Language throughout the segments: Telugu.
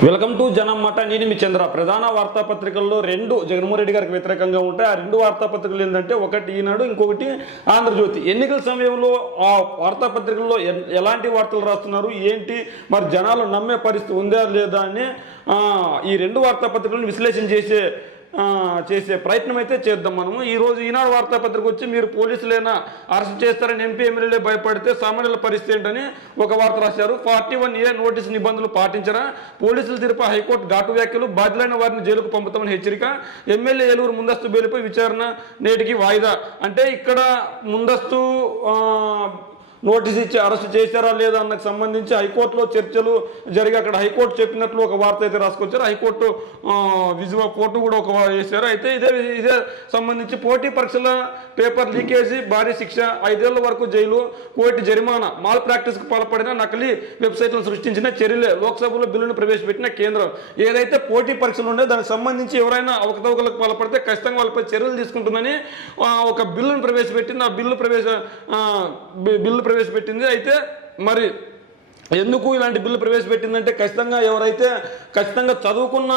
వెల్కమ్ టు జనం మాట. నేను మీ చంద్ర. ప్రధాన వార్తాపత్రికల్లో రెండు జగన్మోహన్ రెడ్డి గారికి వ్యతిరేకంగా ఉంటాయి. ఆ రెండు వార్తాపత్రికలు ఏంటంటే ఒకటి ఈనాడు, ఇంకొకటి ఆంధ్రజ్యోతి. ఎన్నికల సమయంలో ఆ వార్తాపత్రికల్లో ఎలాంటి వార్తలు రాస్తున్నారు, ఏంటి, మరి జనాలు నమ్మే పరిస్థితి ఉందా లేదా అని ఈ రెండు వార్తాపత్రికలను విశ్లేషణ చేసే ప్రయత్నం అయితే చేద్దాం మనము. ఈరోజు ఈనాడు వార్తాపత్రిక వచ్చి మీరు పోలీసులైనా అరెస్ట్ చేస్తారని ఎంపీ ఎమ్మెల్యేలే భయపడితే సామాన్యుల పరిస్థితి ఏంటని ఒక వార్త రాశారు. 41A నోటీసు నిబంధనలు పాటించరా, పోలీసులు తీరుపై హైకోర్టు ఘాటు వ్యాఖ్యలు, బాధ్యులైన వారిని జైలుకు పంపుతామని హెచ్చరిక, ఎమ్మెల్యే ఏలూరు ముందస్తు బెయిల్పై విచారణ నేటికి వాయిదా. అంటే ఇక్కడ ముందస్తు నోటీస్ ఇచ్చి అరెస్ట్ చేశారా లేదా అన్నకు సంబంధించి హైకోర్టులో చర్చలు జరిగి అక్కడ హైకోర్టు చెప్పినట్లు ఒక వార్త అయితే రాసుకొచ్చారు. హైకోర్టు విజువల్ కోర్టు కూడా ఒక వేశారు. అయితే ఇదే సంబంధించి పోటీ పరీక్షల పేపర్ లీకేజీ భారీ శిక్ష, 5 ఏళ్ల వరకు జైలు, కోటి జరిమానా, మాల్ ప్రాక్టీస్కు పాల్పడిన నకిలీ వెబ్సైట్లను సృష్టించిన చర్యలే లోక్సభలో బిల్లును ప్రవేశపెట్టిన కేంద్రం. ఏదైతే పోటీ పరీక్షలు ఉన్నాయో దానికి సంబంధించి ఎవరైనా అవకతవకలకు పాల్పడితే ఖచ్చితంగా వాళ్ళపై చర్యలు తీసుకుంటుందని ఒక బిల్లును ప్రవేశపెట్టింది. ఆ బిల్లు ప్రవేశపెట్టింది. అయితే మరి ఎందుకు ఇలాంటి బిల్లు ప్రవేశపెట్టిందంటే ఖచ్చితంగా చదువుకున్న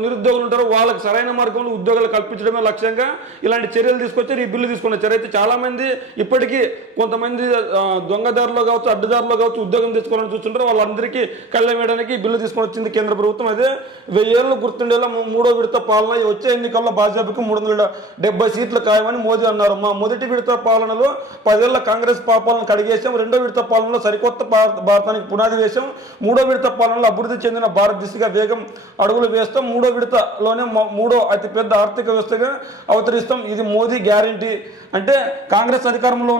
నిరుద్యోగులు ఉంటారో వాళ్ళకి సరైన మార్గంలో ఉద్యోగాలు కల్పించడమే లక్ష్యంగా ఇలాంటి చర్యలు తీసుకొచ్చారు, ఈ బిల్లు తీసుకుని వచ్చారు. అయితే చాలామంది ఇప్పటికీ కొంతమంది దొంగదారులో కావచ్చు, అడ్డదారులో కావచ్చు ఉద్యోగం తెచ్చుకోవాలని చూస్తుంటారు. వాళ్ళందరికీ కళ్ళ వేయడానికి ఈ బిల్లు తీసుకొని వచ్చింది కేంద్ర ప్రభుత్వం. అదే 1000 ఏళ్ళు గుర్తుండేలా 3వ విడత పాలన వచ్చే ఎన్నికల్లో భాజపాకు 370 సీట్లు ఖాయమని మోదీ అన్నారు. మా మొదటి విడత పాలనలో 10 ఏళ్ల కాంగ్రెస్ పాపాలను కడిగేశాం, 2వ విడత పాలనలో సరికొత్త భారతానికి పునాది వేశాం, 3వ విడత పాలనలో అభివృద్ధి చెందిన భారత్ దిశగా వేగం అడుగులు వేస్తాం, 3వ విడతలోనే 3వ అతిపెద్ద ఆర్థిక వ్యవస్థగా అవతరిస్తాం, ఇది మోదీ గ్యారంటీ. అంటే కాంగ్రెస్ అధికారంలో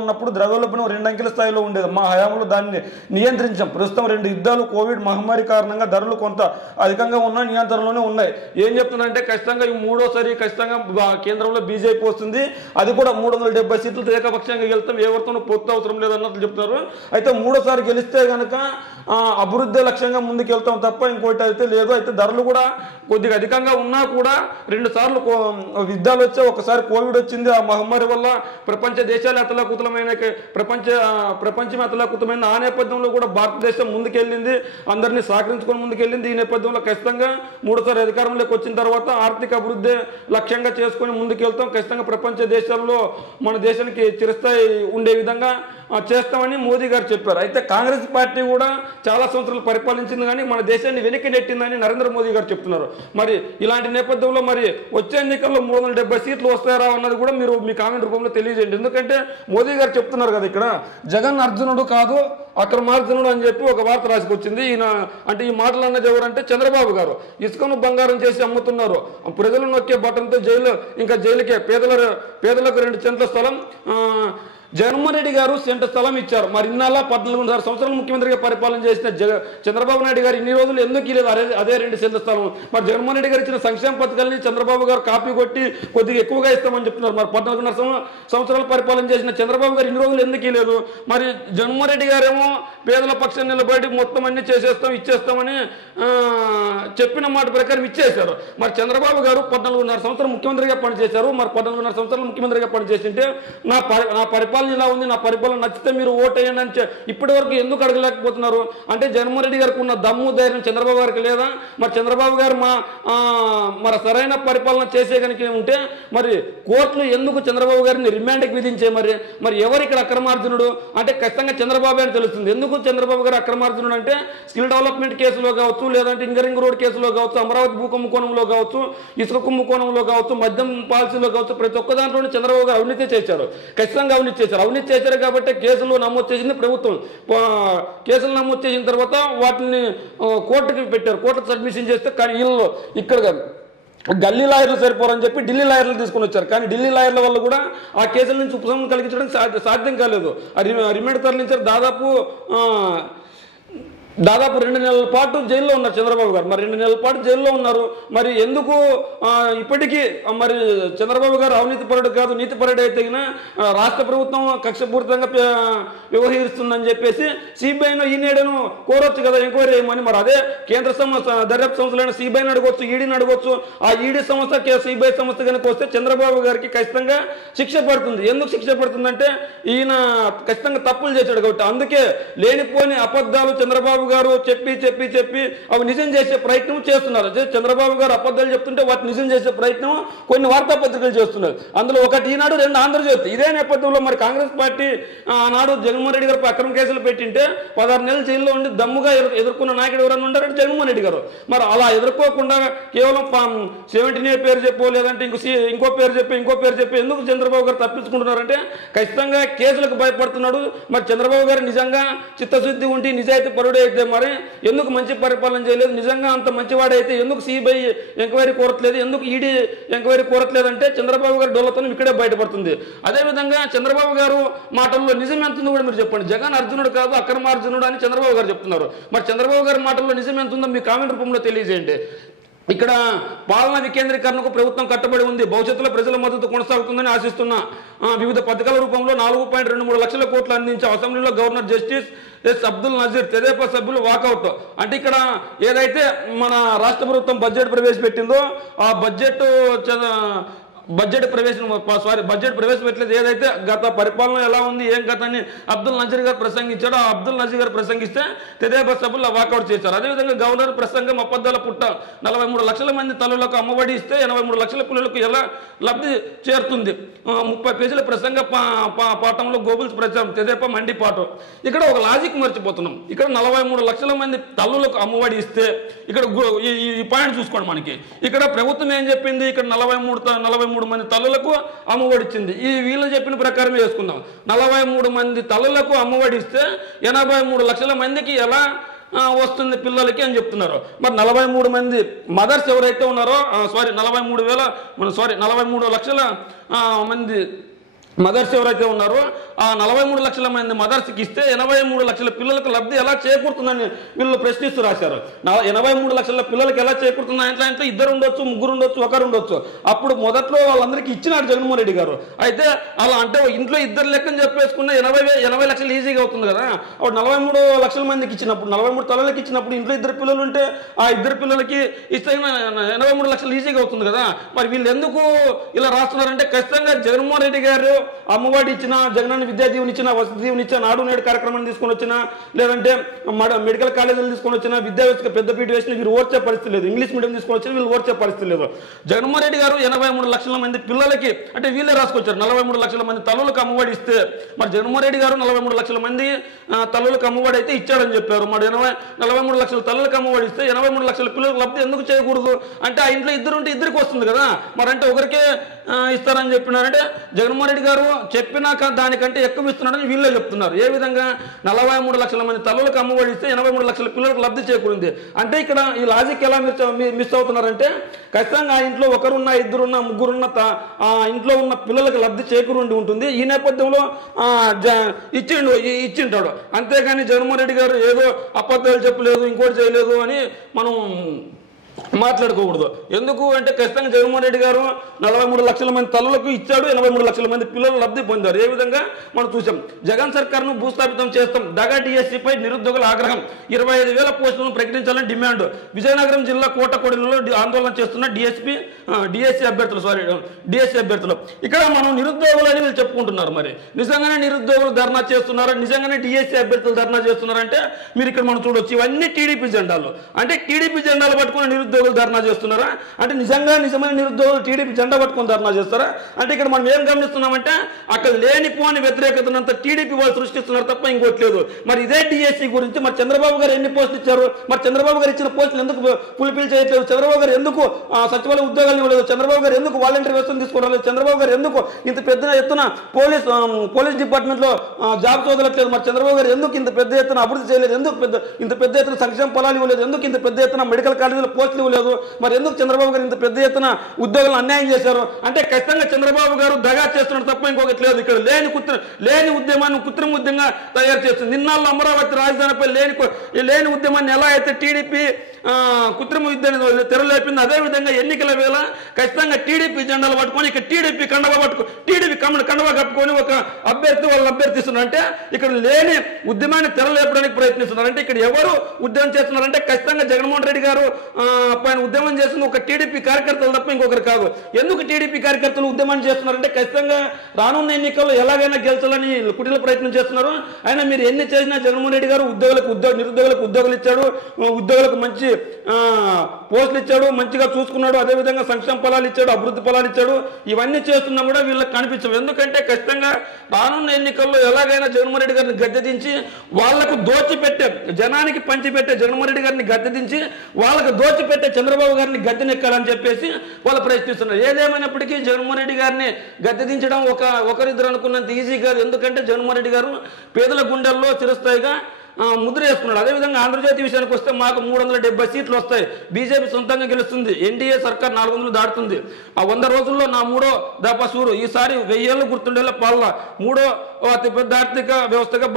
ఉన్నప్పుడు ద్రవ్యోల్బణం 2 అంకెల స్థాయిలో ఉండేది. మా హయాంలో దాన్ని నియంత్రించాం. ప్రస్తుతం 2 యుద్ధాలు, కోవిడ్ మహమ్మారి కారణంగా ధరలు కొంత అధికంగా ఉన్న నియంత్రణలోనే ఉన్నాయి. ఏం చెప్తున్నారంటే ఖచ్చితంగా ఈ మూడోసారి ఖచ్చితంగా కేంద్రంలో బీజేపీ వస్తుంది, అది కూడా 370 సీట్లతో ఏకపక్షంగా గెలుస్తాం, ఎవరితోనూ పొత్తు అవసరం లేదన్నట్లు చెప్తున్నారు. అయితే మూడోసారి గెలిస్తే కనుక అభివృద్ధి లక్ష్యంగా ముందుకు వెళ్తాం తప్ప ఇంకోటి అయితే లేదు. అయితే ధరలు కూడా కొద్దిగా అధికంగా ఉన్నా కూడా 2 సార్లు యుద్ధాలు వచ్చాయి, ఒకసారి కోవిడ్ వచ్చింది. ఆ మహమ్మారి వల్ల ప్రపంచ దేశాలు ప్రపంచం అతలాకుతమైన ఆ నేపథ్యంలో కూడా భారతదేశం ముందుకెళ్ళింది, అందరినీ సహకరించుకొని ముందుకెళ్ళింది. ఈ నేపథ్యంలో ఖచ్చితంగా మూడోసారి అధికారంలోకి వచ్చిన తర్వాత ఆర్థిక అభివృద్ధి లక్ష్యంగా చేసుకొని ముందుకెళ్తాం, ఖచ్చితంగా ప్రపంచ దేశాల్లో మన దేశానికి చిరస్థాయి ఉండే విధంగా చేస్తామని మోదీ గారు చెప్పారు. అయితే కాంగ్రెస్ పార్టీ కూడా చాలా సంవత్సరాలు పరిపాలించింది కానీ మన దేశాన్ని వెనక్కి నెట్టిందని నరేంద్ర మోదీ గారు చెప్తున్నారు. మరి ఇలాంటి నేపథ్యంలో మరి వచ్చే ఎన్నికల్లో 370 సీట్లు వస్తారా అన్నది కూడా మీరు మీ కామెంట్ రూపంలో తెలియజేయండి. ఎందుకంటే మోదీ గారు చెప్తున్నారు కదా, ఇక్కడ జగన్ అర్జునుడు కాదు అక్రమార్జునుడు అని చెప్పి ఒక వార్త రాసుకొచ్చింది. అంటే ఈ మాటలు అన్నది ఎవరంటే చంద్రబాబు గారు. ఇసుకను బంగారం చేసి అమ్ముతున్నారు, ప్రజలు నొక్కే బటన్తో జైలుకే పేదలకు 2 సెంట్ల స్థలం. జగన్మోహన్ రెడ్డి గారు సెంట స్థలం ఇచ్చారు. మరి ఇన్నాళ్ళ 14 సంవత్సరాలు ముఖ్యమంత్రిగా పరిపాలన చేసిన చంద్రబాబు నాయుడు గారు ఇన్ని రోజులు ఎందుకు లేదు అదే 2 సెంట్ల స్థలం? మరి జగన్మోహన్ రెడ్డి గారు ఇచ్చిన సంక్షేమ పథకాలని చంద్రబాబు గారు కాపీ కొట్టి కొద్దిగా ఎక్కువగా ఇస్తామని చెప్తున్నారు. మరి 14 సంవత్సరాలు పరిపాలన చేసిన చంద్రబాబు గారు ఇన్ని రోజులు ఎందుకు లేదు? మరి జగన్మోహన్ రెడ్డి గారేమో పేదల పక్షాన్ని నిలబడి మొత్తం అన్ని ఇచ్చేస్తామని చెప్పిన మాట ప్రకారం ఇచ్చేశారు. మరి చంద్రబాబు గారు 14.5 సంవత్సరాలు ముఖ్యమంత్రిగా పనిచేశారు. మరి 14.5 సంవత్సరాలు ముఖ్యమంత్రిగా పనిచేసింటే నా పరిపాలన ఇలా ఉంది, నా పరిపాలన నచ్చితే మీరు ఓటేయండి అని ఇప్పటి వరకు ఎందుకు అడగలేకపోతున్నారు? అంటే జగన్మోహన్ రెడ్డి గారికి ఉన్న దమ్ము ధైర్యం చంద్రబాబు గారికి లేదా? మరి చంద్రబాబు గారు మరి సరైన పరిపాలన చేసే కనుక ఉంటే మరి కోర్టులు ఎందుకు చంద్రబాబు గారిని రిమాండ్కి విధించే? మరి ఎవరు ఇక్కడ అక్రమార్జునుడు అంటే ఖచ్చితంగా చంద్రబాబు అని తెలుస్తుంది. ఎందుకు చంద్రబాబు గారు అక్రమార్జునుడు అంటే స్కిల్ డెవలప్మెంట్ కేసులో కావచ్చు, లేదంటే ఇంజనీరింగ్ రోడ్ కేసులో కావచ్చు, అమరావతి భూ కుంభకోణంలో కావచ్చు, ఇసుక కుంభకోణంలో కావచ్చు, మద్యం పాలసీలో కావచ్చు, ప్రతి ఒక్క దాంట్లోనే చంద్రబాబు గారు అవినీతి చేశారు. ఖచ్చితంగా అవినీతి చేశారు కాబట్టి కేసులు నమోదు చేసింది ప్రభుత్వం. కేసులు నమోదు చేసిన తర్వాత వాటిని కోర్టుకి పెట్టారు, కోర్టుకు సబ్మిషన్ చేస్తే కానీ వీళ్ళు ఇక్కడ గల్లీ లాయర్లు సరిపోరని చెప్పి ఢిల్లీ లాయర్లు తీసుకుని వచ్చారు. కానీ ఢిల్లీ లాయర్ల వల్ల కూడా ఆ కేసుల నుంచి ఉపశమనం కలిగించడానికి సాధ్యం కాలేదు. రిమాండ్ తరలించారు. దాదాపు 2 నెలల పాటు జైల్లో ఉన్నారు చంద్రబాబు గారు. మరి 2 నెలల పాటు జైల్లో ఉన్నారు. మరి ఎందుకు ఇప్పటికీ మరి చంద్రబాబు గారు అవినీతి పరుడు కాదు, నీతి పరుడు అయితే రాష్ట్ర ప్రభుత్వం కక్షపూరితంగా వ్యవహరిస్తుందని చెప్పేసి సిబిఐను ఈనేడను కోరొచ్చు కదా, ఎంక్వైరీ చేయమని. మరి అదే కేంద్ర దర్యాప్తు సంస్థలైన సిబిఐని అడగొచ్చు, ఈడీని అడగొచ్చు. ఆ ఈడీ సంస్థ సిబిఐ సంస్థ కనుక వస్తే చంద్రబాబు గారికి ఖచ్చితంగా శిక్ష పడుతుంది. ఎందుకు శిక్ష పడుతుందంటే ఈయన ఖచ్చితంగా తప్పులు చేశాడు కాబట్టి. అందుకే లేనిపోని అబద్ధాలు చంద్రబాబు గారు చెప్పి చెప్పి చెప్పి అవి నిజం చేసే ప్రయత్నం చేస్తున్నారు. చంద్రబాబు గారు అబద్ధాలు చెప్తుంటే వాటిని నిజం చేసే ప్రయత్నం కొన్ని వార్తాపత్రికలు చేస్తున్నారు. అందులో ఒకటి ఈనాడు, రెండు ఆంధ్రజ్యోతి. ఇదే నేపథ్యంలో మరి కాంగ్రెస్ పార్టీ ఆనాడు జగన్మోహన్ రెడ్డి గారు అక్రమ కేసులు పెట్టింటే 16 నెలల జైల్లో ఉండి దమ్ముగా ఎదుర్కొన్న నాయకుడు ఎవరైనా ఉండారంటే జగన్మోహన్ రెడ్డి గారు. మరి అలా ఎదుర్కోకుండా కేవలం 17 పేరు చెప్పో లేదంటే ఇంకో పేరు చెప్పి ఎందుకు చంద్రబాబు గారు తప్పించుకుంటున్నారంటే ఖచ్చితంగా కేసులకు భయపడుతున్నాడు. మరి చంద్రబాబు గారు నిజంగా చిత్తశుద్ధి ఉండి నిజాయితీ పరుడే అయితే మరి ఎందుకు మంచి పరిపాలన చేయలేదు? నిజంగా అంత మంచివాడైతే ఎందుకు సిబిఐ ఎంక్వైరీ కోరట్లేదు? ఎందుకు ఈడీ ఎంక్వైరీ కోరట్లేదంటే చంద్రబాబు గారి డోలతనం ఇక్కడే బయటపడుతుంది. అదేవిధంగా చంద్రబాబు గారు మాటల్లో నిజం ఎంతుందో కూడా మీరు చెప్పండి. జగన్ అర్జునుడు కాదు అక్రమార్జునుడు అని చంద్రబాబు గారు చెప్తున్నారు. మరి చంద్రబాబు గారి మాటల్లో నిజం ఎంతుందో మీ కామెంట్ రూపంలో తెలియజేయండి. ఇక్కడ పాలనా వికేంద్రీకరణకు ప్రభుత్వం కట్టుబడి ఉంది. భవిష్యత్తులో ప్రజల మద్దతు కొనసాగుతుందని ఆశిస్తున్న వివిధ పథకాల రూపంలో 4.23 లక్షల కోట్లు అందించే అసెంబ్లీలో governor justice S Abdul Nazeer తెదేపా సభ్యులు వాకౌట్. అంటే ఇక్కడ ఏదైతే మన రాష్ట్ర ప్రభుత్వం బడ్జెట్ ప్రవేశపెట్టిందో ఆ బడ్జెట్ ప్రవేశపెట్టలేదు. ఏదైతే గత పరిపాలన ఎలా ఉంది ఏం కథ అని అబ్దుల్ నజీర్ గారు ప్రసంగించాడు. ఆ అబ్దుల్ నజీర్ గారు ప్రసంగిస్తే తెదేపా సభ్యులు వాకౌట్ చేశారు. అదేవిధంగా గవర్నర్ ప్రసంగం అబద్ధాల పుట్ట. 43 లక్షల మంది తల్లులకు అమ్మఒడి ఇస్తే 83 లక్షల పిల్లలకు ఎలా లబ్ధి చేరుతుంది? 30 పేజీల ప్రసంగ పాఠంలో గోబుల్స్ ప్రచారం తెదేపా మండి పాఠం. ఇక్కడ ఒక లాజిక్ మర్చిపోతున్నాం. ఇక్కడ 43 లక్షల మంది తల్లులకు అమ్మఒడి ఇస్తే ఇక్కడ ఈ పాయింట్ చూసుకోండి. మనకి ఇక్కడ ప్రభుత్వం ఏం చెప్పింది? ఇక్కడ 43 మంది తల్లులకు అమ్మఒడి ఇచ్చింది. ఈ వీళ్ళు చెప్పిన ప్రకారం వేసుకుందాం. 43 మంది తల్లులకు అమ్మఒడి ఇస్తే 83 లక్షల మందికి ఎలా వస్తుంది పిల్లలకి అని చెప్తున్నారు. మరి 43 మంది మదర్స్ ఎవరైతే ఉన్నారో 43 లక్షల మంది మదర్స్ ఎవరైతే ఉన్నారో ఆ 43 లక్షల మంది మదర్స్కి ఇస్తే 83 లక్షల పిల్లలకు లబ్ధి ఎలా చేకూరుతుందని వీళ్ళు ప్రశ్నిస్తూ రాశారు. 83 లక్షల పిల్లలకి ఎలా చేకూరుతుంది? అంటే ఇద్దరు ఉండొచ్చు, ముగ్గురు ఉండొచ్చు, ఒకరు ఉండొచ్చు. అప్పుడు మొదట్లో వాళ్ళందరికీ ఇచ్చినాడు జగన్మోహన్ రెడ్డి గారు. అయితే అలా అంటే ఇంట్లో ఇద్దరు లెక్కని చెప్పేసుకున్న 80 లక్షలు ఈజీగా అవుతుంది కదా. అప్పుడు 43 లక్షల మందికి ఇచ్చినప్పుడు 43 తల్లులకి ఇచ్చినప్పుడు ఇంట్లో ఇద్దరు పిల్లలు ఉంటే ఆ ఇద్దరు పిల్లలకి ఇస్తే 83 లక్షలు ఈజీగా అవుతుంది కదా. మరి వీళ్ళు ఎందుకు ఇలా రాస్తున్నారంటే ఖచ్చితంగా జగన్మోహన్ రెడ్డి గారు అమ్మఒడి ఇచ్చిన, జగనన్న విద్యా దీవెన ఇచ్చిన, వసతి దీవెన ఇచ్చిన, నాడు నేడు కార్యక్రమాన్ని తీసుకొని వచ్చిన, లేదంటే మెడికల్ కాలేజీలు తీసుకొని వచ్చిన, విద్యా వ్యవస్థకు పెద్దపీట వేసిన వీరు ఓర్చే పరిస్థితి లేదు. ఇంగ్లీష్ మీడియం తీసుకొని వచ్చిన వీళ్ళు ఓర్చే పరిస్థితి లేదు. జగన్మోహన్ రెడ్డి గారు 83 లక్షల మంది పిల్లలకి అంటే వీళ్ళే రాసుకొచ్చారు 43 లక్షల మంది తల్లులకు అమ్మఒడి ఇస్తే మరి జగన్మోహన్ రెడ్డి గారు 43 లక్షల మంది తల్లులకు అమ్మఒడి అయితే ఇచ్చాడని చెప్పారు. మరి 43 లక్షల తల్లులకు అమ్మఒడి ఇస్తే 83 లక్షల పిల్లలకు లబ్ధి ఎందుకు చేయకూడదు? అంటే ఆ ఇంట్లో ఇద్దరు ఉంటే ఇద్దరికి వస్తుంది కదా. మరి అంటే ఒకరికే ఇస్తారని చెప్పినారంటే జగన్మోహన్ రెడ్డి గారు చెప్పినాక దానికంటే ఎక్కువ ఇస్తున్నాడని వీళ్ళే చెప్తున్నారు. ఏ విధంగా 43 లక్షల మంది తల్లులకు అమ్మఒడి ఇస్తే 83 లక్షల పిల్లలకు లబ్ధి చేకూరింది. అంటే ఇక్కడ ఈ లాజిక్ ఎలా మిస్ అవుతున్నారంటే ఖచ్చితంగా ఆ ఇంట్లో ఒకరున్నా, ఇద్దరున్నా, ముగ్గురున్న ఆ ఇంట్లో ఉన్న పిల్లలకు లబ్ధి చేకూరుండి ఉంటుంది. ఈ నేపథ్యంలో ఇచ్చింటాడు. అంతేగాని జగన్మోహన్ రెడ్డి గారు ఏదో అబద్ధాలు చెప్పలేదు, ఇంకోటి చేయలేదు అని మనం మాట్లాడుకోకూడదు. ఎందుకు అంటే ఖచ్చితంగా జగన్మోహన్ రెడ్డి గారు 43 లక్షల మంది తల్లులకు ఇచ్చాడు, 83 లక్షల మంది పిల్లలు లబ్ధి పొందారు. ఏ విధంగా మనం చూసాం. జగన్ సర్కార్ను భూస్థాపితం చేస్తాం, దగా డిఎస్సీపై నిరుద్యోగుల ఆగ్రహం, 25,000 పోస్టులను ప్రకటించాలని డిమాండ్. విజయనగరం జిల్లా కోటకొడిలో ఆందోళన చేస్తున్న డిఎస్సీ అభ్యర్థులు. ఇక్కడ మనం నిరుద్యోగులు అని వీళ్ళు చెప్పుకుంటున్నారు. మరి నిజంగానే నిరుద్యోగులు ధర్నా చేస్తున్నారా? నిజంగానే డిఎస్సీ అభ్యర్థులు ధర్నా చేస్తున్నారంటే మీరు ఇక్కడ మనం చూడొచ్చు. ఇవన్నీ టీడీపీ జెండాలు. అంటే టీడీపీ జెండాలు పట్టుకుని నిరుద్యోగులు ధర్నా చేస్తున్నారా? అంటే నిజమైన నిరుద్యోగులు టీడీపీ జెండా పట్టుకొని ధర్నా చేస్తారా? అంటే ఇక్కడ మనం ఏం గమనిస్తున్నామంటే అక్కడ లేనిపోని వ్యతిరేకతనంతా టీడీపీ వాళ్ళు సృష్టిస్తున్నారు తప్ప ఇంకోటి లేదు. మరి ఇదే డిఎస్సీ గురించి మరి చంద్రబాబు గారు ఎన్ని పోస్టులు ఇచ్చారు? మరి చంద్రబాబు గారు ఇచ్చిన పోస్టులు ఎందుకు ఫుల్ఫిల్ చేయట్లేదు? చంద్రబాబు గారు ఎందుకు సచివాలయ ఉద్యోగాలు ఇవ్వలేదు? చంద్రబాబు గారు ఎందుకు వాలంటీర్ వ్యవస్థను తీసుకోవడం? చంద్రబాబు గారు ఎందుకు ఇంత పెద్ద ఎత్తున పోలీస్ డిపార్ట్మెంట్ లో జాబ్స్ వదలట్లేదు? మరి చంద్రబాబు గారు ఎందుకు ఇంత పెద్ద ఎత్తున అభివృద్ధి చేయలేదు? ఎందుకు ఇంత పెద్ద ఎత్తున సంక్షేమ ఫలాలు ఇవ్వలేదు? ఎందుకు ఇంత పెద్ద ఎత్తున మెడికల్ కాలేజీలో పోస్టులు ఇవ్వలేదు? మరి ఎందుకు చంద్రబాబు గారు ఇంత పెద్ద ఎత్తున ఉద్యోగులు అన్యాయం చేశారు? అంటే ఖచ్చితంగా చంద్రబాబు గారు దగా చేస్తున్నారు తప్ప ఇంకొకటి లేదు. ఇక్కడ లేని ఉద్యమాన్ని కృత్రిమ ఉద్యమంగా తయారు చేస్తుంది. నిన్నాళ్ళు అమరావతి రాజధానిపై లేని ఉద్యమాన్ని ఎలా అయితే టీడీపీ కృత్రిమ యుద్ధాన్ని తెరలేపింది. అదేవిధంగా ఎన్నికల వేళ ఖచ్చితంగా టీడీపీ జెండాలు పట్టుకొని ఇక్కడ టీడీపీ కండవా కప్పుకొని ఒక అభ్యర్థి వాళ్ళని అభ్యర్థిస్తున్నారు. అంటే ఇక్కడ లేని ఉద్యమాన్ని తెరలేపడానికి ప్రయత్నిస్తున్నారు. అంటే ఇక్కడ ఎవరు ఉద్యమం చేస్తున్నారంటే ఖచ్చితంగా జగన్మోహన్ రెడ్డి గారు పైన ఉద్యమం చేస్తుంది ఒక టీడీపీ కార్యకర్తలు తప్ప ఇంకొకరు కాదు. ఎందుకు టీడీపీ కార్యకర్తలు ఉద్యమం చేస్తున్నారంటే ఖచ్చితంగా రానున్న ఎన్నికల్లో ఎలాగైనా గెలిచాలని కుటిల ప్రయత్నం చేస్తున్నారు. అయినా మీరు ఎన్ని చేసినా జగన్మోహన్ రెడ్డి గారు నిరుద్యోగులకు ఉద్యోగులు ఇచ్చాడు, ఉద్యోగులకు మంచి పోస్టులు ఇచ్చాడు, మంచిగా చూసుకున్నాడు, అదేవిధంగా సంక్షేమ ఫలాలు ఇచ్చాడు, అభివృద్ధి ఫలాలు ఇచ్చాడు. ఇవన్నీ చేస్తున్నా కూడా వీళ్ళకి కనిపించవు. ఎందుకంటే ఖచ్చితంగా రానున్న ఎన్నికల్లో ఎలాగైనా జగన్మోహన్ రెడ్డి గారిని గద్దెదించి వాళ్లకు దోచిపెట్టే జనానికి పంచిపెట్టే జగన్మోహన్ రెడ్డి గారిని గద్దెదించి వాళ్ళకు దోచిపెట్టే చంద్రబాబు గారిని గద్దెనెక్కాలని చెప్పేసి వాళ్ళు ప్రయత్నిస్తున్నారు. ఏదేమైనప్పటికీ జగన్మోహన్ రెడ్డి గారిని గద్దెదించడం ఒకరిద్దరు అనుకున్నంత ఈజీ కాదు. ఎందుకంటే జగన్మోహన్ రెడ్డి గారు పేదల గుండెల్లో చిరస్థాయిగా ముద్ర వేసుకున్నాడు. అదేవిధంగా ఆంధ్రజ్యోతి విషయానికి వస్తే మాకు 370 సీట్లు వస్తాయి, బీజేపీ సొంతంగా గెలుస్తుంది, ఎన్డీఏ సర్కార్ 400 దాటుతుంది, ఆ 100 రోజుల్లో నా 3వ దఫాసూరు, ఈసారి 1000 ఏళ్ళు గుర్తుండేలా పాలన, 3వ అతిపెద్ద ఆర్థిక వ్యవస్థగా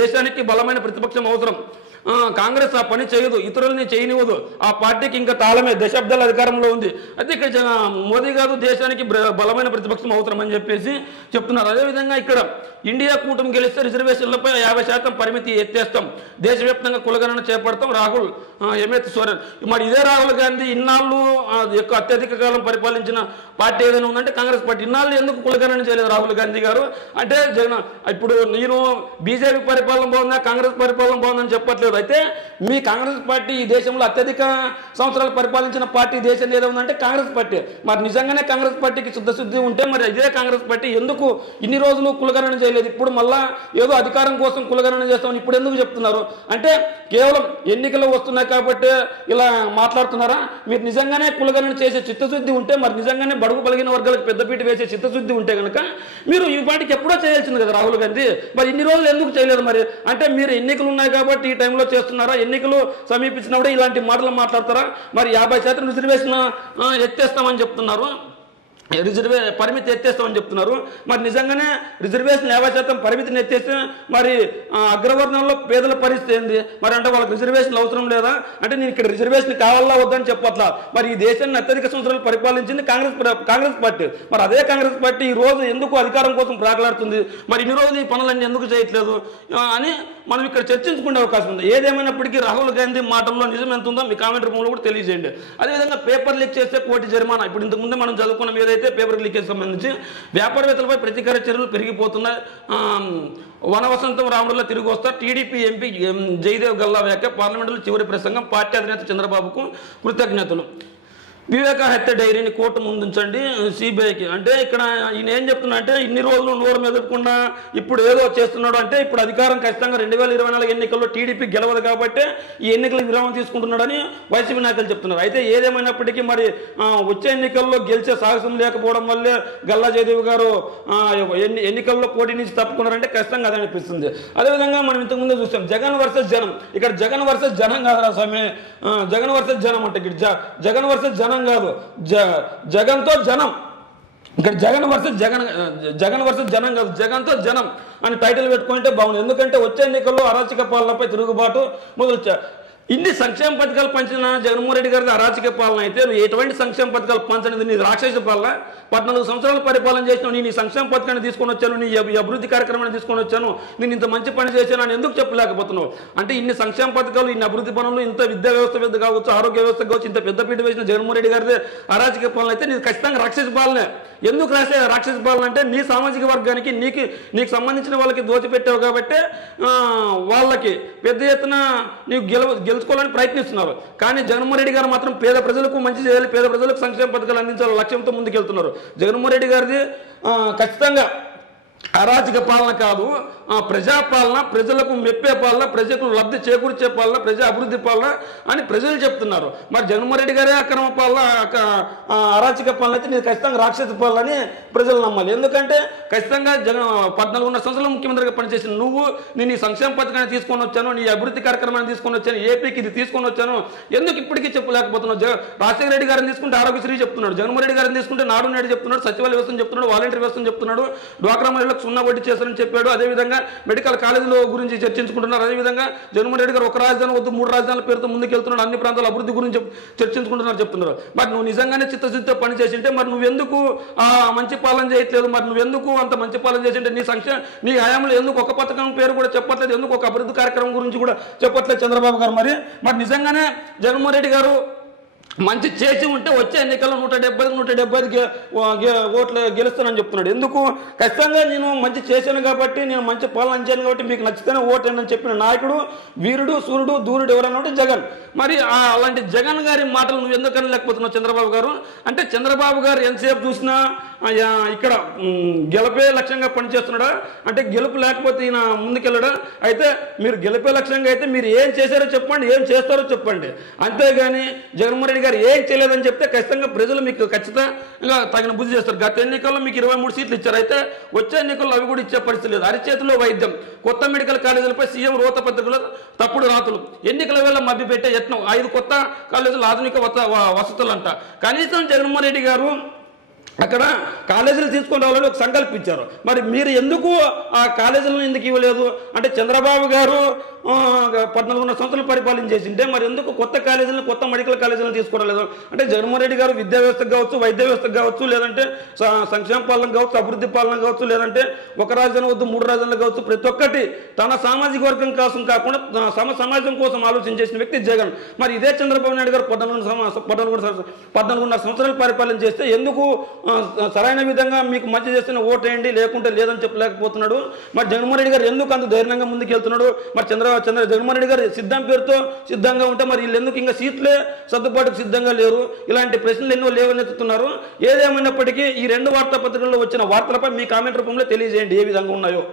దేశానికి బలమైన ప్రతిపక్షం అవసరం, కాంగ్రెస్ ఆ పని చేయదు, ఇతరులని చేయనివ్వదు, ఆ పార్టీకి ఇంకా తాళమే, దశాబ్దాల అధికారంలో ఉంది, అయితే ఇక్కడ మోదీ గారు దేశానికి బలమైన ప్రతిపక్షం అవసరం అని చెప్పేసి చెప్తున్నారు. అదేవిధంగా ఇక్కడ ఇండియా కూటమి గెలిస్తే రిజర్వేషన్లపై 50% పరిమితి ఎత్తేస్తాం, దేశవ్యాప్తంగా కులగణన చేపడతాం, రాహుల్ హేమంత్ సోరెన్. మరి ఇదే రాహుల్ గాంధీ ఇన్నాళ్ళు అత్యధిక కాలం పరిపాలించిన పార్టీ ఏదైనా ఉందంటే కాంగ్రెస్ పార్టీ. ఇన్నాళ్ళు ఎందుకు కులగణన చేయలేదు రాహుల్ గాంధీ గారు అంటే ఇప్పుడు నేను బీజేపీ పరిపాలన బాగుందా కాంగ్రెస్ పరిపాలన బాగుందని చెప్పట్లేదు. అయితే మీ కాంగ్రెస్ పార్టీ ఈ దేశంలో అత్యధిక సంవత్సరాలు పరిపాలించిన పార్టీ దేశంలో ఏదో ఉందంటే కాంగ్రెస్ పార్టీ. మరి నిజంగానే కాంగ్రెస్ పార్టీకి శుద్ధశుద్ధి ఉంటే మరి ఇదే కాంగ్రెస్ పార్టీ ఎందుకు ఇన్ని రోజులు కులగణన చేయలేదు, ఇప్పుడు మళ్ళా ఏదో అధికారం కోసం కులగణన చేస్తామని ఇప్పుడు ఎందుకు చెప్తున్నారు? అంటే కేవలం ఎన్నికలు వస్తున్నాయి కాబట్టి ఇలా మాట్లాడుతున్నారా? మీరు నిజంగానే కులగణన చేసే చిత్తశుద్ధి ఉంటే, మరి నిజంగానే బడుగు బలిగిన వర్గాలకు పెద్దపీట వేసే చిత్తశుద్ధి ఉంటే కనుక మీరు ఈ పార్టీకి ఎప్పుడో చేయాల్సింది కదా రాహుల్ గాంధీ. మరి ఇన్ని రోజులు ఎందుకు చేయలేదు? మరి అంటే మీరు ఎన్నికలు ఉన్నాయి కాబట్టి ఈ టైంలో చేస్తున్నారా? ఎన్నికలు సమీపించినప్పుడే ఇలాంటి మాటలు మాట్లాడతారా? మరి 50% రిజర్వేషన్ ఎత్తేస్తామని చెప్తున్నారు, పరిమితి ఎత్తేస్తామని చెప్తున్నారు. మరి నిజంగానే రిజర్వేషన్ 50% పరిమితిని ఎత్తేస్తే మరి అగ్రవర్ణంలో పేదల పరిస్థితి ఏంది? మరి అంటే వాళ్ళకి రిజర్వేషన్ అవసరం లేదా? అంటే నేను ఇక్కడ రిజర్వేషన్ కావాలా వద్దని చెప్పట్లా. మరి ఈ దేశాన్ని అత్యధిక సంవత్సరాలు పరిపాలించింది కాంగ్రెస్ పార్టీ. మరి అదే కాంగ్రెస్ పార్టీ ఈ రోజు ఎందుకు అధికారం కోసం ప్రాగలాడుతుంది? మరి ఇన్ని రోజులు ఈ పనులన్నీ ఎందుకు చేయట్లేదు అని మనం ఇక్కడ చర్చించుకునే అవకాశం ఉంది. ఏదేమైనప్పటికీ రాహుల్ గాంధీ మాటల్లో నిజం ఎంత ఉందో మీ కామెంట్ రూపంలో కూడా తెలియజేయండి. అదేవిధంగా పేపర్ లీక్ చేస్తే కోటి జరిమానా. ఇప్పుడు ఇంతకుముందే మనం చదువుకున్న ఏదైతే పేపర్ లీకేజ్ సంబంధించి వ్యాపారవేత్తలపై ప్రతీకార చర్యలు పెరిగిపోతున్నాయి. వనవసంతం రాముడులో తిరిగి వస్తారు. టీడీపీ ఎంపీ జయదేవ్ గల్లా వ్యాఖ్య, పార్లమెంటులో చివరి ప్రసంగం, పార్టీ అధినేత చంద్రబాబుకు కృతజ్ఞతలు. వివేక హత్య డైరీని కోర్టు ముందుంచండి సిబిఐకి. అంటే ఇక్కడ ఈయన ఏం చెప్తున్నా అంటే ఇన్ని రోజులు నోరు మెదపకుండా ఇప్పుడు ఏదో చేస్తున్నాడు. అంటే ఇప్పుడు అధికారం ఖచ్చితంగా 2024 ఎన్నికల్లో టీడీపీ గెలవదు కాబట్టి ఈ ఎన్నికలకు విరామం తీసుకుంటున్నాడని వైసీపీ నాయకులు చెప్తున్నారు. అయితే ఏదేమైనప్పటికీ మరి వచ్చే ఎన్నికల్లో గెలిచే సాహసం లేకపోవడం వల్లే గల్లా జయదేవ్ గారు ఎన్నికల్లో పోటీ నుంచి తప్పుకున్నారంటే ఖచ్చితంగా అదే అనిపిస్తుంది. అదేవిధంగా మనం ఇంతకుముందే చూస్తాం జగన్ వర్సెస్ జనం. ఇక్కడ జగన్ వర్సెస్ జనం కాదురా స్వామి, జగన్ వర్సెస్ జనం అంటే ఇక్కడ జగన్ వర్సెస్ జనం కాదు, జగన్తో జనం. ఇక్కడ జగన్ వర్సెస్ జనం కాదు, జగన్తో జనం అని టైటిల్ పెట్టుకుంటే బాగుంది. ఎందుకంటే వచ్చే ఎన్నికల్లో అరాచక పాలనపై తిరుగుబాటు మొదలు. ఇన్ని సంక్షేమ పథకాలు పంచిన జగన్మోహన్ రెడ్డి గారి అరాచక పాలన అయితే ఎటువంటి సంక్షేమ పథకాలు పంచనిది నీ రాక్షస పాలన. 14 సంవత్సరాలు పరిపాలన చేసినావు, నేను ఈ సంక్షేమ పథకాన్ని తీసుకొని వచ్చాను, నీ అభివృద్ధి కార్యక్రమాన్ని తీసుకొని వచ్చాను, నేను ఇంత మంచి పని చేశాను అని ఎందుకు చెప్పలేకపోతున్నావు? అంటే ఇన్ని సంక్షేమ పథకాలు, ఇన్ని అభివృద్ధి పనులు, ఇంత విద్యా వ్యవస్థ పెద్ద కావచ్చు, ఆరోగ్య వ్యవస్థ కావచ్చు, ఇంత పెద్ద పీట వేసిన జగన్మోహన్ రెడ్డి గారిదే అరాచక పాలన అయితే నీకు ఖచ్చితంగా రాక్షస పాలనే. ఎందుకు రాక్షస పాలన అంటే నీ సామాజిక వర్గానికి నీకు సంబంధించిన వాళ్ళకి దోచిపెట్టావు కాబట్టి వాళ్ళకి పెద్ద ఎత్తున నీకు గెలుచుకోవాలని ప్రయత్నిస్తున్నారు. కానీ జగన్మోహన్ రెడ్డి గారు మాత్రం పేద ప్రజలకు మంచి చేయాలి, పేద ప్రజలకు సంక్షేమ పథకాలు అందించాలి లక్ష్యంతో ముందుకెళ్తున్నారు. జగన్మోహన్ రెడ్డి గారిది ఖచ్చితంగా అరాచక పాలన కాదు, ప్రజాపాలన, ప్రజలకు మెప్పే పాలన, ప్రజలకు లబ్ధి చేకూర్చే పాలన, ప్రజా అభివృద్ధి పాలన అని ప్రజలు చెప్తున్నారు. మరి జగన్మోహన్ రెడ్డి గారే అక్రమ పాలన, అరాచక పాలన అయితే నేను ఖచ్చితంగా రాక్షస పాలన అని ప్రజలు నమ్మాలి. ఎందుకంటే ఖచ్చితంగా 14 సంవత్సరాలు ముఖ్యమంత్రిగా పనిచేసిన నువ్వు, నేను ఈ సంక్షేమ పథకాన్ని తీసుకొని వచ్చాను, నీ అభివృద్ధి కార్యక్రమాన్ని తీసుకొని వచ్చాను, ఏపీకి ఇది తీసుకొని వచ్చాను, ఎందుకు ఇప్పటికీ చెప్పలేకపోతున్నావు? రాజశేఖర రెడ్డి గారిని తీసుకుంటే ఆరోగ్యశ్రీ చెప్తున్నాడు, జగన్మోహన్ రెడ్డి గారిని తీసుకుంటే నాడు నేడు చెప్తున్నాడు, సచివాలయ వ్యవస్థను చెప్తున్నాడు, వాలంటీర్ వ్యవస్థను చెప్తున్నాడు, డ్వాక్రా మహిళలకు 0 వడ్డీ చేశారని చెప్పాడు. అదేవిధంగా అదేవిధంగా మెడికల్ కాలేజీల గురించి చర్చించుకుంటున్నారు. అదేవిధంగా జగన్మోహన్ రెడ్డి గారు ఒక రాజధాని వద్దు 3 రాజధానుల పేరుతో ముందుకెళ్తున్నాడు, అన్ని ప్రాంతాల అభివృద్ధి గురించి చర్చించుకుంటున్నారు చెప్తున్నారు. మరి నువ్వు నిజంగానే చిత్తశుద్ధితో పని చేసింటే మరి నువ్వెందుకు మంచి పాలన చేయట్లేదు? మరి నువ్వెందుకు అంత మంచి పాలన చేసింటే నీ హయాంలో ఎందుకు ఒక పథకం పేరు కూడా చెప్పట్లేదు? ఎందుకు ఒక అభివృద్ధి కార్యక్రమం గురించి కూడా చెప్పట్లేదు చంద్రబాబు గారు? మరి నిజంగానే జగన్మోహన్ రెడ్డి గారు మంచి చేసి ఉంటే వచ్చే ఎన్నికల్లో 175 ఓట్లు గెలుస్తానని చెప్తున్నాడు. ఎందుకు? ఖచ్చితంగా నేను మంచి చేశాను కాబట్టి, నేను మంచి పాలన అంచాను కాబట్టి మీకు నచ్చితేనే ఓటేనని చెప్పిన నాయకుడు, వీరుడు, సూర్యుడు, దూరుడు ఎవరన్నా ఉంటే జగన్. మరి అలాంటి జగన్ గారి మాటలు నువ్వు ఎందుకని లేకపోతున్నావు చంద్రబాబు గారు? అంటే చంద్రబాబు గారు ఎంతసేపు చూసినా ఇక్కడ గెలిపే లక్ష్యంగా పనిచేస్తున్నాడా? అంటే గెలుపు లేకపోతే ఈయన ముందుకెళ్ళడా? అయితే మీరు గెలిపే లక్ష్యంగా అయితే మీరు ఏం చేశారో చెప్పండి, ఏం చేస్తారో చెప్పండి. అంతేగాని జగన్మోహన్ రెడ్డి గారు ఏం చేయలేదని చెప్తే ఖచ్చితంగా ప్రజలు మీకు ఖచ్చితంగా తగిన బుద్ధి చేస్తారు. గత ఎన్నికల్లో మీకు 23 సీట్లు ఇచ్చారు. అయితే వచ్చే ఎన్నికల్లో అవి కూడా ఇచ్చే పరిస్థితి లేదు. అరిచేతిలో వైద్యం, కొత్త మెడికల్ కాలేజీలపై సీఎం రోత పత్రికలు తప్పుడు రాతలు, ఎన్నికల వేళ మభ్యపెట్టే యత్నం, 5 కొత్త కాలేజీలు ఆధునిక వసతులు అంట. కనీసం జగన్మోహన్ రెడ్డి గారు అక్కడ కాలేజీలు తీసుకొని రావాలని ఒక సంకల్పించారు. మరి మీరు ఎందుకు ఆ కాలేజీలను ఎందుకు ఇవ్వలేదు? అంటే చంద్రబాబు గారు 14 సంవత్సరాలు పరిపాలన చేసింటే మరి ఎందుకు కొత్త కాలేజీలను, కొత్త మెడికల్ కాలేజీలను తీసుకోవలేదు? అంటే జగన్మోహన్ రెడ్డి గారు విద్యా వ్యవస్థకు కావచ్చు, వైద్య వ్యవస్థకు కావచ్చు, లేదంటే సంక్షేమ పాలన కావచ్చు, అభివృద్ధి పాలన కావచ్చు, లేదంటే ఒక రాజధాని వద్దు 3 రాజధానులు కావచ్చు, ప్రతి ఒక్కటి తన సామాజిక వర్గం కోసం కాకుండా సమాజం కోసం ఆలోచన చేసిన వ్యక్తి జగన్. మరి ఇదే చంద్రబాబు నాయుడు గారు 14 సంవత్సరాలు పరిపాలన చేస్తే ఎందుకు సరైన విధంగా మీకు మంచి చేస్తున్న ఓటేయండి లేకుంటే లేదని చెప్పలేకపోతున్నాడు? మరి జగన్మోహన్ రెడ్డి గారు ఎందుకు అంత ధైర్యంగా ముందుకు వెళ్తున్నాడు? మరి జగన్మోహన్ రెడ్డి గారు సిద్ధంగా ఉంటే మరి వీళ్ళు ఎందుకు ఇంకా సీట్లే సర్దుబాటుకు సిద్ధంగా లేరు? ఇలాంటి ప్రశ్నలు ఎన్నో లేవనెత్తుతున్నారు. ఏదేమైనప్పటికీ ఈ 2 వార్తాపత్రికల్లో వచ్చిన వార్తలపై మీ కామెంట్ రూపంలో తెలియజేయండి ఏ విధంగా ఉన్నాయో.